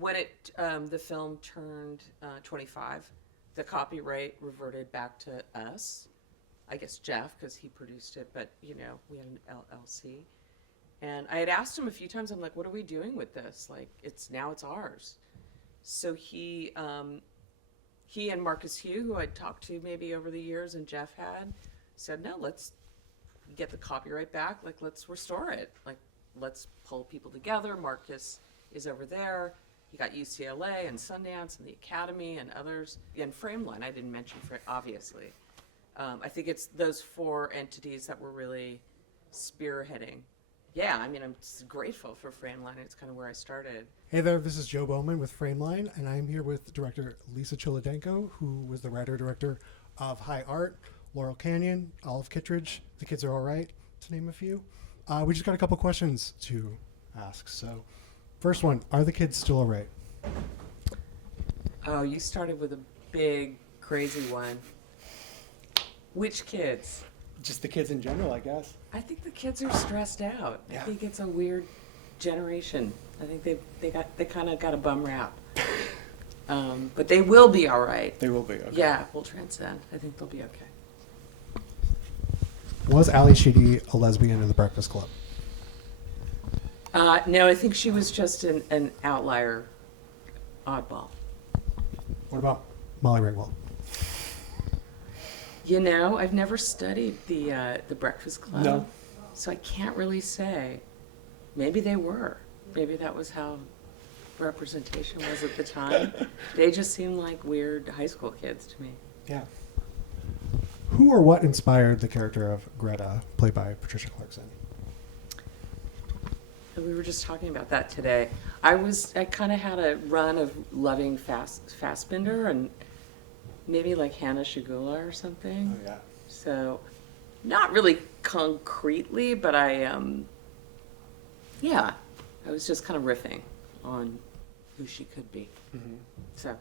When the film turned 25, the copyright reverted back to us. I guess Jeff, because he produced it, but we had an LLC. And I had asked him a few times, I'm like, what are we doing with this? Like, it's ours. So he and Marcus Hugh, who I'd talked to maybe over the years, and Jeff had, said, no, let's get the copyright back. Like, let's restore it. Like, let's pull people together. Marcus is over there. You got UCLA and Sundance and the Academy and others. And Frameline, I didn't mention, obviously. I think it's those four entities that were really spearheading. Yeah, I mean, I'm grateful for Frameline. It's kind of where I started. Hey there, this is Joe Bowman with Frameline, and I'm here with director Lisa Cholodenko, who was the writer-director of High Art, Laurel Canyon, Olive Kittredge, The Kids Are All Right, to name a few. We just got a couple questions to ask. So, first one, are the kids still all right? Oh, you started with a big, crazy one. Which kids? Just the kids in general, I guess. I think the kids are stressed out. Yeah. I think it's a weird generation. I think they kind of got a bum rap. But they will be all right. They will be, okay. Yeah, we'll transcend. I think they'll be okay. Was Ali Sheedy a lesbian in The Breakfast Club? No, I think she was just an outlier, oddball. What about Molly Ringwald? I've never studied the Breakfast Club. No. So I can't really say. Maybe they were. Maybe that was how representation was at the time. They just seemed like weird high school kids to me. Yeah. Who or what inspired the character of Greta, played by Patricia Clarkson? And we were just talking about that today. I kind of had a run of loving Fassbinder and maybe like Hannah Shigula or something. Oh, yeah. So, not really concretely, but I was just kind of riffing on who she could be. Mm-hmm. So,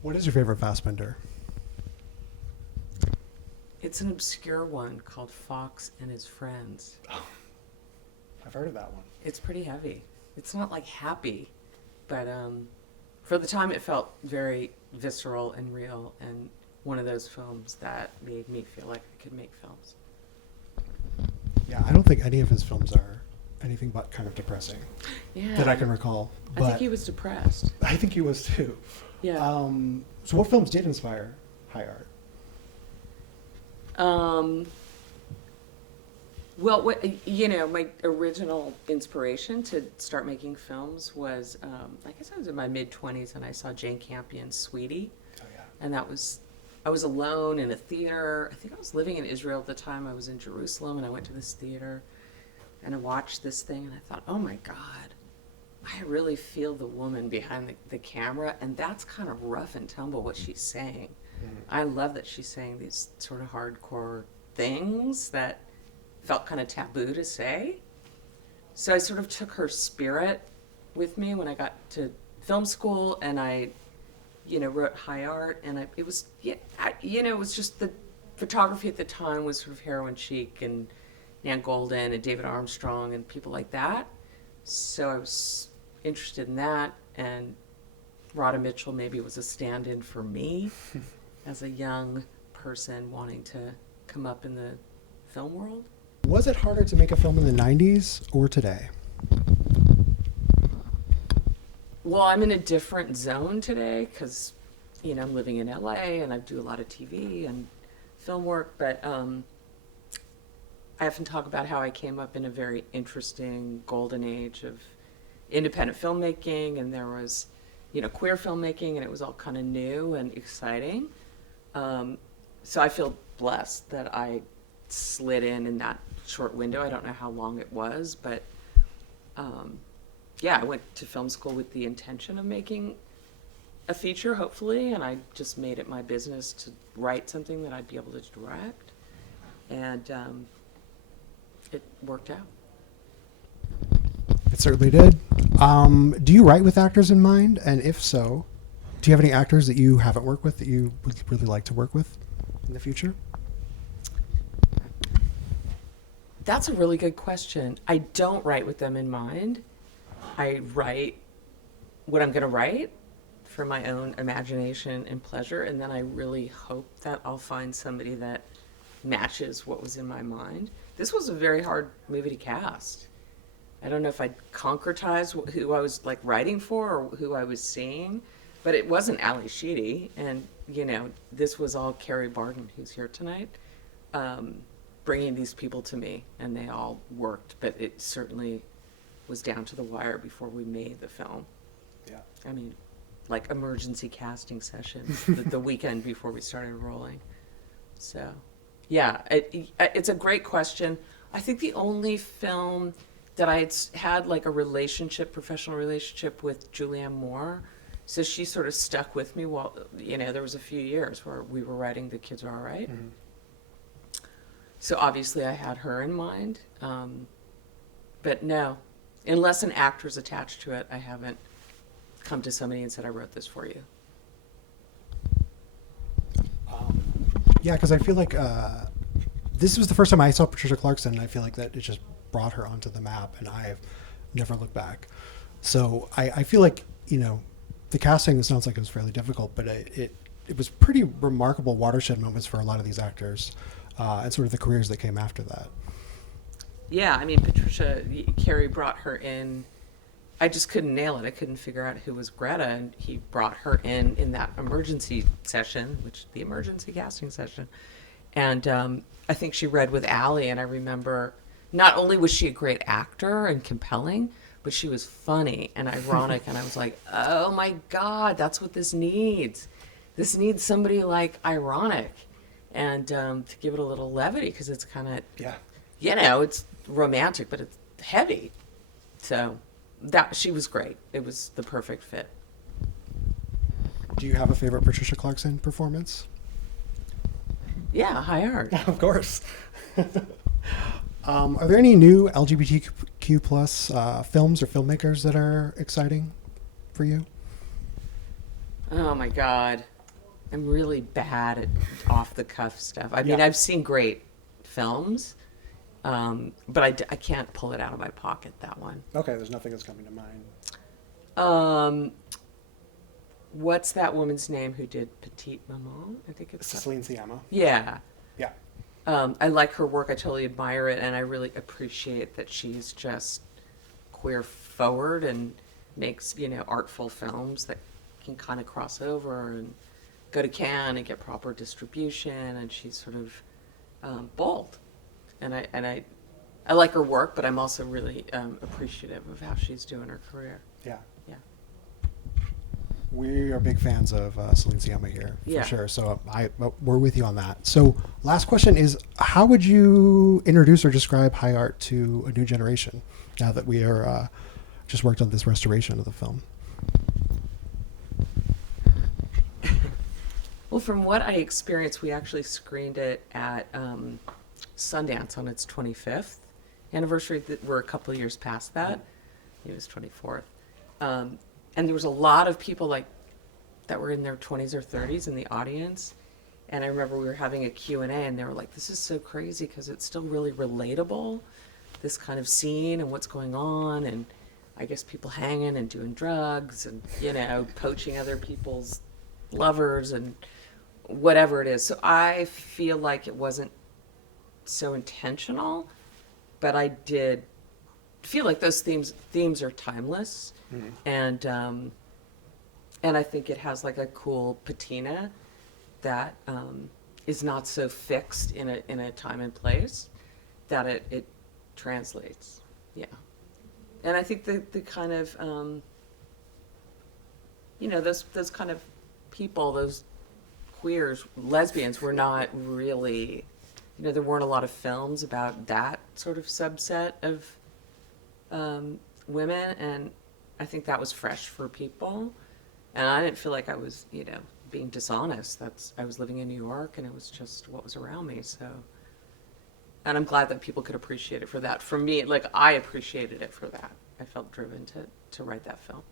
What is your favorite Fassbinder? it's an obscure one called Fox and His Friends. Oh, I've heard of that one. It's pretty heavy. It's not like happy, but for the time it felt very visceral and real, and one of those films that made me feel like I could make films. Yeah, I don't think any of his films are anything but kind of depressing Yeah. that I can recall. I But think he was depressed. I think he was too. Yeah. So what films did inspire High Art? Well, my original inspiration to start making films was, I guess I was in my mid-20s and I saw Jane Campion's Sweetie. Oh, yeah. And I was alone in a theater. I think I was living in Israel at the time. I was in Jerusalem and I went to this theater and I watched this thing and I thought, oh my God, I really feel the woman behind the camera, and that's kind of rough and tumble what she's saying. Mm-hmm. I love that she's saying these sort of hardcore things that felt kind of taboo to say. So I sort of took her spirit with me when I got to film school, and I, wrote High Art, and it was just the photography at the time was sort of heroin chic and Nan Golden and David Armstrong and people like that. So I was interested in that, and Rhoda Mitchell maybe was a stand-in for me as a young person wanting to come up in the film world. Was it harder to make a film in the 90s or today? Well, I'm in a different zone today because, I'm living in LA and I do a lot of TV and film work, but I often talk about how I came up in a very interesting golden age of independent filmmaking, and there was, queer filmmaking, and it was all kind of new and exciting. So I feel blessed that I slid in that short window. I don't know how long it was, but I went to film school with the intention of making a feature, hopefully, and I just made it my business to write something that I'd be able to direct, and it worked out. It certainly did. Do you write with actors in mind? And if so, do you have any actors that you haven't worked with that you would really like to work with in the future? That's a really good question. I don't write with them in mind. I write what I'm going to write for my own imagination and pleasure, and then I really hope that I'll find somebody that matches what was in my mind. This was a very hard movie to cast. I don't know if I'd concretize who I was like writing for or who I was seeing, but it wasn't Ali Sheedy, and this was all Carrie Barden, who's here tonight, bringing these people to me, and they all worked, but it certainly was down to the wire before we made the film. Yeah. I mean, like emergency casting sessions the weekend before we started rolling. So, yeah, it's a great question. I think the only film that I had like a professional relationship with Julianne Moore, so she sort of stuck with me while, there was a few years where we were writing The Kids Are All Right. Mm-hmm. So obviously I had her in mind. But no, unless an actor's attached to it, I haven't come to somebody and said, I wrote this for you. Yeah, because I feel like this was the first time I saw Patricia Clarkson, and I feel like that it just brought her onto the map, and I've never looked back. So I feel like, the casting sounds like it was fairly difficult, but it was pretty remarkable watershed moments for a lot of these actors, and sort of the careers that came after that. Yeah, I mean, Carrie brought her in. I just couldn't nail it. I couldn't figure out who was Greta, and he brought her in that emergency session, the emergency casting session. And I think she read with Allie, and I remember not only was she a great actor and compelling, but she was funny and ironic, and I was like, oh my God, that's what this needs. This needs somebody like ironic, and to give it a little levity, because it's kind of, it's romantic, but it's heavy. So she was great. It was the perfect fit. Do you have a favorite Patricia Clarkson performance? Yeah, High Art. Of course. Are there any new LGBTQ plus films or filmmakers that are exciting for you? Oh my God. I'm really bad at off the cuff stuff. I mean, I've seen great films, but I can't pull it out of my pocket, that one. Okay, there's nothing that's coming to mind. What's that woman's name who did Petite Maman? I think it's Celine Sciamma. Yeah. Yeah. I like her work. I totally admire it, and I really appreciate that she's just queer forward and makes, artful films that can kind of cross over and go to Cannes and get proper distribution, and she's sort of bold. And I like her work, but I'm also really appreciative of how she's doing her career. Yeah. Yeah. We are big fans of Celine Sciamma here, Yeah. for sure. So we're with you on that. So last question is, how would you introduce or describe high art to a new generation now that we are just worked on this restoration of the film? Well, from what I experienced, we actually screened it at Sundance on its 25th anniversary. We're a couple of years past that. It was 24th. And there was a lot of people that were in their 20s or 30s in the audience. And I remember we were having a Q&A, and they were like, this is so crazy because it's still really relatable, this kind of scene and what's going on. And I guess people hanging and doing drugs and, poaching other people's lovers and whatever it is. So I feel like it wasn't so intentional, but I did feel like those themes are timeless. Mm-hmm. And I think it has like a cool patina that is not so fixed in a time and place, that it translates. Yeah. And I think the kind of those kind of people, those queers, lesbians, were not really, there weren't a lot of films about that sort of subset of women, and I think that was fresh for people, and I didn't feel like I was, being dishonest. I was living in New York, and it was just what was around me. So, and I'm glad that people could appreciate it for that. For me, I appreciated it for that. I felt driven to write that film.